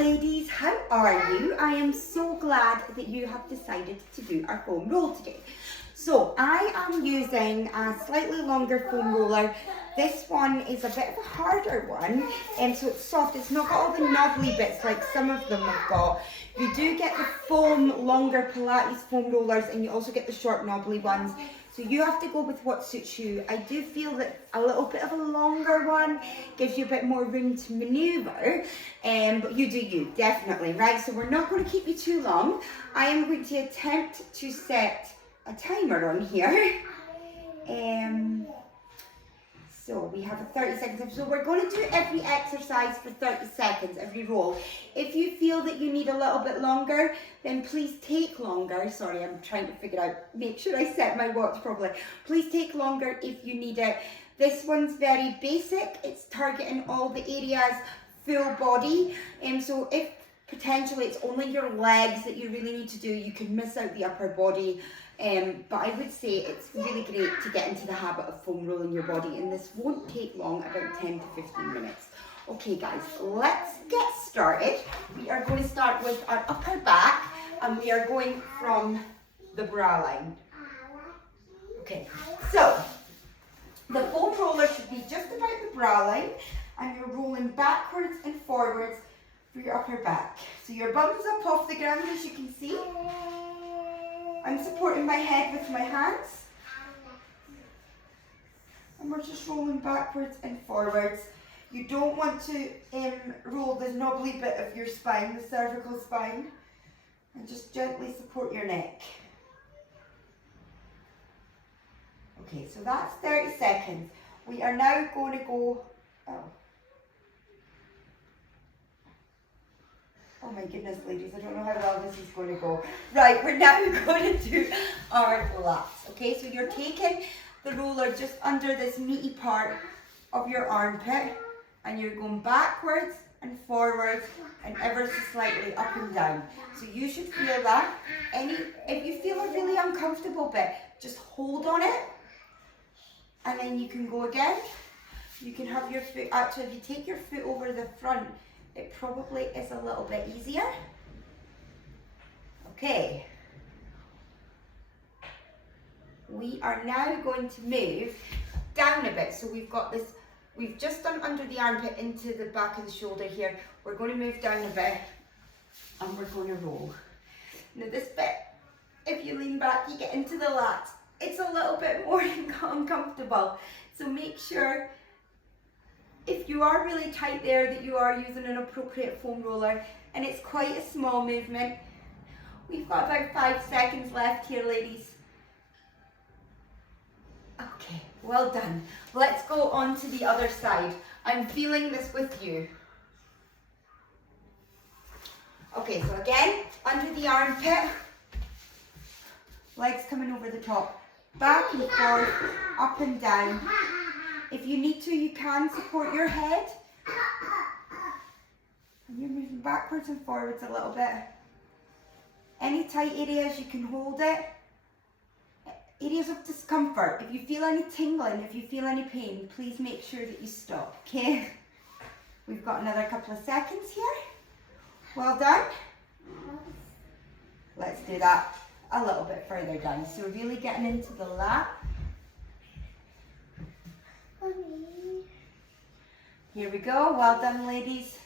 ladies, how are you? I am so glad that you have decided to do our foam roll today. So I am using a slightly longer foam roller. This one is a bit of a harder one, and so it's soft. It's not got all the knobbly bits like some of them have got. You do get the foam, longer Pilates foam rollers, and you also get the short knobbly ones. So you have to go with what suits you. I do feel that a little bit of a longer one gives you a bit more room to maneuver, but you do you, definitely, right? So we're not going to keep you too long. I am going to attempt to set a timer on here. So we have a 30 seconds. So we're going to do every exercise for 30 seconds, every roll. If you feel that you need a little bit longer, then please take longer. Sorry, I'm trying to figure out, make sure I set my watch properly. Please take longer if you need it. This one's very basic. It's targeting all the areas, full body. So if potentially it's only your legs that you really need to do, you can miss out the upper body. But I would say it's really great to get into the habit of foam rolling your body, and this won't take long, about 10 to 15 minutes. Okay guys, let's get started. We are going to start with our upper back, and we are going from the bra line. Okay, so the foam roller should be just about the bra line, and you're rolling backwards and forwards for your upper back. So your bum's up off the ground, as you can see. I'm supporting my head with my hands, and we're just rolling backwards and forwards. You don't want to roll the knobbly bit of your spine, the cervical spine, and just gently support your neck. Okay, so that's 30 seconds. We are now going to go, oh my goodness, ladies, I don't know how well this is going to go. Right, we're now going to do our lats. Okay, so you're taking the roller just under this meaty part of your armpit, and you're going backwards and forwards and ever so slightly up and down. So you should feel that. If you feel a really uncomfortable bit, just hold on it, and then you can go again. You can have your foot, actually if you take your foot over the front, it probably is a little bit easier. Okay. We are now going to move down a bit. So we've got this, we've just done under the armpit into the back of the shoulder here. We're going to move down a bit, and we're going to roll. Now this bit, if you lean back, you get into the lat. It's a little bit more uncomfortable. So make sure, if you are really tight there, that you are using an appropriate foam roller, and it's quite a small movement. We've got about 5 seconds left here, ladies. Okay, well done. Let's go on to the other side. I'm feeling this with you. Okay, so again, under the armpit, legs coming over the top, back and forth, up and down. If you need to, you can support your head. And you're moving backwards and forwards a little bit. Any tight areas, you can hold it. Areas of discomfort, if you feel any tingling, if you feel any pain, please make sure that you stop, okay? We've got another couple of seconds here. Well done. Let's do that a little bit further down. So we're really getting into the lat. Here we go. Well done, ladies.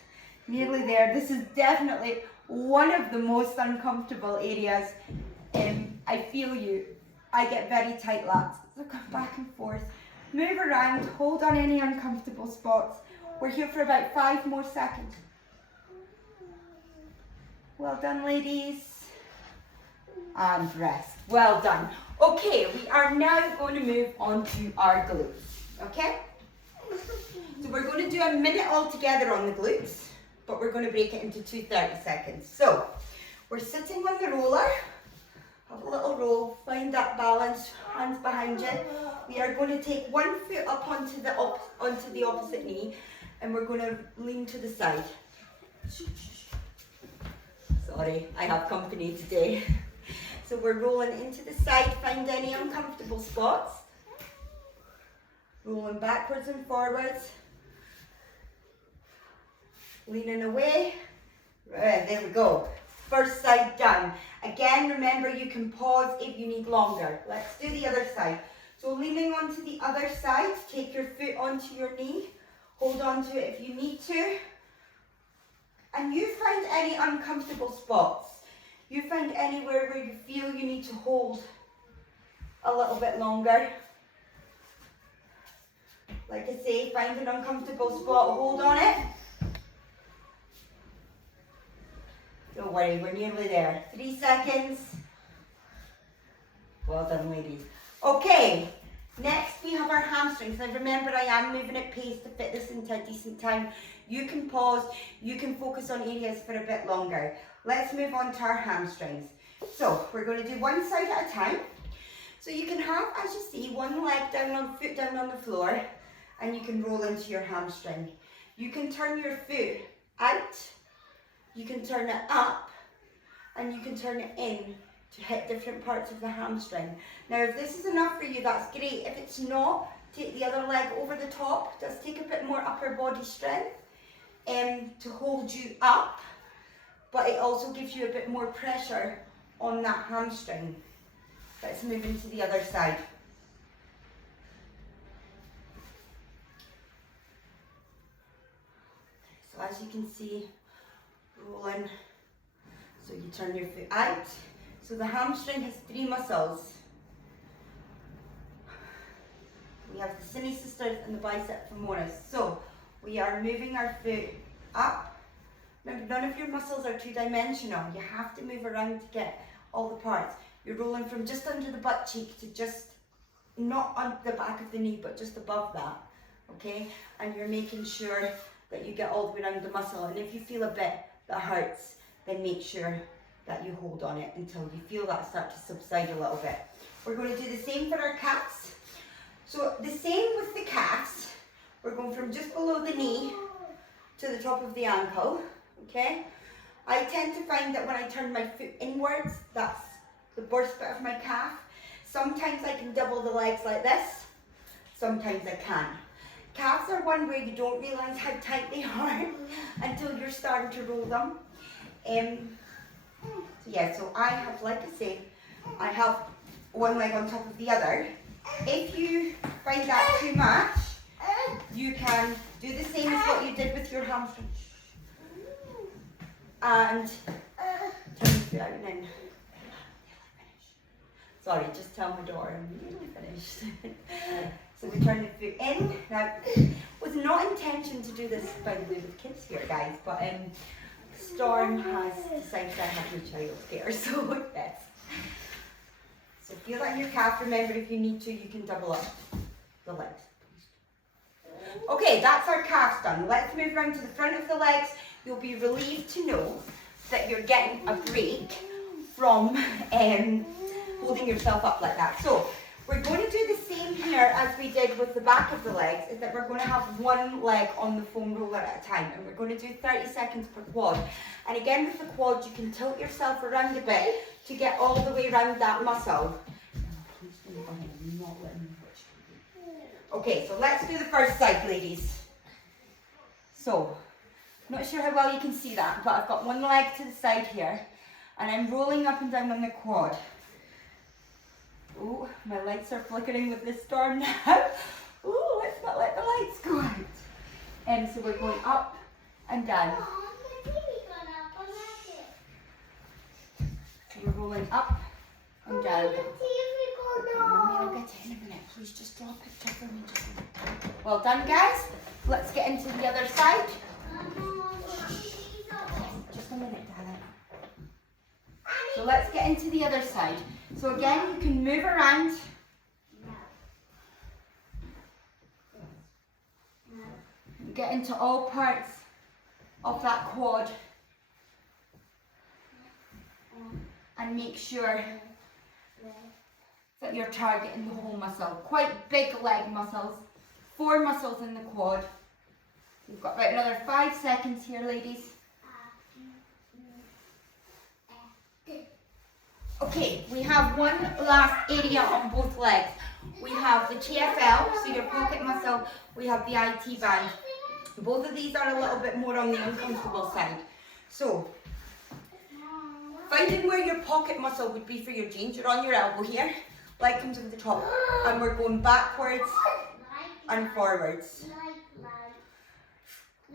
Nearly there. This is definitely one of the most uncomfortable areas. I feel you. I get very tight lats. So come back and forth. Move around. Hold on any uncomfortable spots. We're here for about 5 more seconds. Well done, ladies. And rest. Well done. Okay, we are now going to move on to our glutes. Okay? So we're going to do a minute altogether on the glutes, but we're going to break it into 2 30 seconds. So we're sitting on the roller. Have a little roll. Find that balance. Hands behind you. We are going to take one foot up onto the opposite knee, and we're going to lean to the side. Sorry, I have company today. So we're rolling into the side. Find any uncomfortable spots. Rolling backwards and forwards. Leaning away, side. There we go. First side done. Again, remember you can pause if you need longer. Let's do the other side. So leaning onto the other side, take your foot onto your knee. Hold on to it if you need to. And you find any uncomfortable spots. You find anywhere where you feel you need to hold a little bit longer. Like I say, find an uncomfortable spot, hold on it. Don't worry, we're nearly there. 3 seconds. Well done, ladies. Okay, next we have our hamstrings. Now remember, I am moving at pace to fit this into a decent time. You can pause, you can focus on areas for a bit longer. Let's move on to our hamstrings. So we're going to do one side at a time. So you can have, as you see, one leg down on, foot down on the floor, and you can roll into your hamstring. You can turn your foot out, you can turn it up, and you can turn it in to hit different parts of the hamstring. Now if this is enough for you, that's great. If it's not, take the other leg over the top. It does take a bit more upper body strength to hold you up, but it also gives you a bit more pressure on that hamstring. Let's move into the other side. So as you can see, rolling. So you turn your foot out. So the hamstring has 3 muscles. We have the sinusister and the bicep femoris. So we are moving our foot up. Remember, none of your muscles are two-dimensional. You have to move around to get all the parts. You're rolling from just under the butt cheek to just, not on the back of the knee, but just above that, okay? And you're making sure that you get all the way around the muscle. And if you feel a bit that hurts, then make sure that you hold on it until you feel that start to subside a little bit. We're going to do the same for our calves. So the same with the calves. We're going from just below the knee to the top of the ankle, okay? I tend to find that when I turn my foot inwards, that's the burst bit of my calf. Sometimes I can double the legs like this, sometimes I can't. Calves are one where you don't realise how tight they are until you're starting to roll them. So yeah, so I have, like I say, I have one leg on top of the other. If you find that too much, you can do the same as what you did with your hamstring. And turn your foot out and in. Sorry, just tell my daughter I'm nearly finished. So we turn the foot in. Now, it was not intention to do this, by the way, with kids here, guys, but Storm has decided to have no child care, so yes. So feel that in your calf. Remember, if you need to, you can double up the legs. Okay, that's our calves done. Let's move around to the front of the legs. You'll be relieved to know that you're getting a break from holding yourself up like that. So we're going to do the same here as we did with the back of the legs, is that we're going to have one leg on the foam roller at a time, and we're going to do 30 seconds per quad. And again with the quad, you can tilt yourself around a bit to get all the way around that muscle. Okay, so let's do the first side, ladies. So, not sure how well you can see that, but I've got one leg to the side here, and I'm rolling up and down on the quad. Oh, my lights are flickering with this storm now. Oh, let's not let the lights go out. And so we're going up and down. We're rolling up and down. Okay, Mommy, I'll get it in a minute. Please just draw a picture for me. Well done, guys. Let's get into the other side. Just a minute, darling. So let's get into the other side. So again, you can move around. Get into all parts of that quad. And make sure that you're targeting the whole muscle. Quite big leg muscles. 4 muscles in the quad. We've got about another 5 seconds here, ladies. Okay, we have one last area on both legs. We have the TFL, so your pocket muscle. We have the IT band. Both of these are a little bit more on the uncomfortable side. So, finding where your pocket muscle would be for your jeans. You're on your elbow here. Leg comes over the top. And we're going backwards and forwards.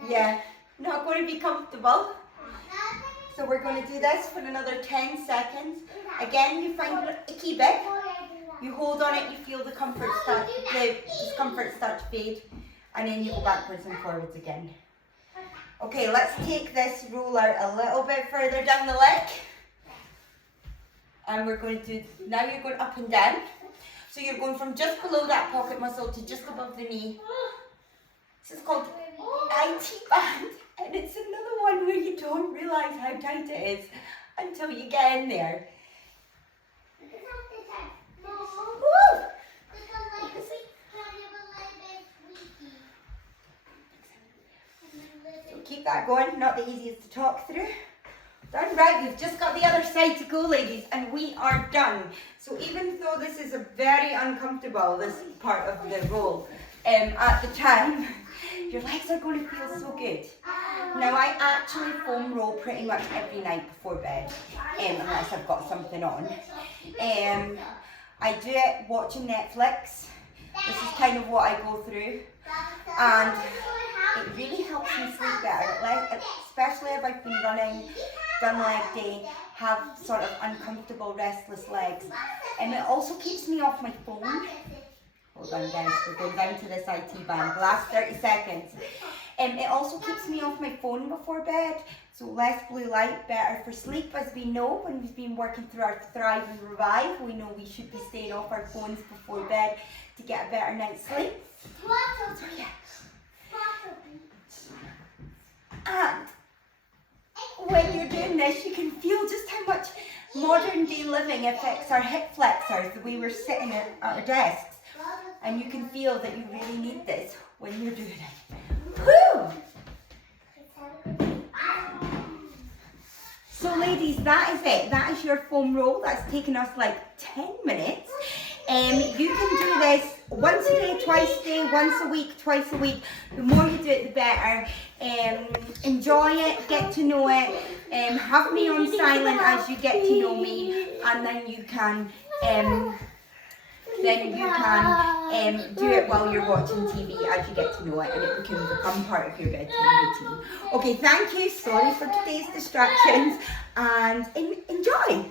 Yeah, not going to be comfortable. So we're going to do this for another 10 seconds. Again, you find a achy bit. You hold on it, you feel the discomfort start to fade. And then you go backwards and forwards again. Okay, let's take this roller a little bit further down the leg. And we're going to do, now you're going up and down. So you're going from just below that pocket muscle to just above the knee. This is called achy band. And it's another one where you don't realise how tight it is until you get in there. Woo! So keep that going, not the easiest to talk through. Done, right, we've just got the other side to go, ladies, and we are done. So even though this is a very uncomfortable, this part of the roll, at the time, your legs are going to feel so good. Now I actually foam roll pretty much every night before bed, unless I've got something on. I do it watching Netflix. This is kind of what I go through, and it really helps me sleep better, especially if I've been running, done leg day, have sort of uncomfortable, restless legs. And it also keeps me off my phone. Hold on guys, we're going down to this IT band, last 30 seconds. It also keeps me off my phone before bed, so less blue light, better for sleep. As we know, when we've been working through our Thrive and Revive, we know we should be staying off our phones before bed to get a better night's sleep. So yeah. And when you're doing this, you can feel just how much modern day living affects our hip flexors, the way we're sitting at our desks. And you can feel that you really need this when you're doing it. Woo! So ladies, that is it. That is your foam roll. That's taken us like 10 minutes. You can do this once a day, twice a day, once a week, twice a week. The more you do it, the better. Enjoy it, get to know it. Have me on silent as you get to know me, and then you can do it while you're watching TV as you get to know it, and it can become part of your bedtime routine. Okay, thank you. Sorry for today's distractions, and enjoy.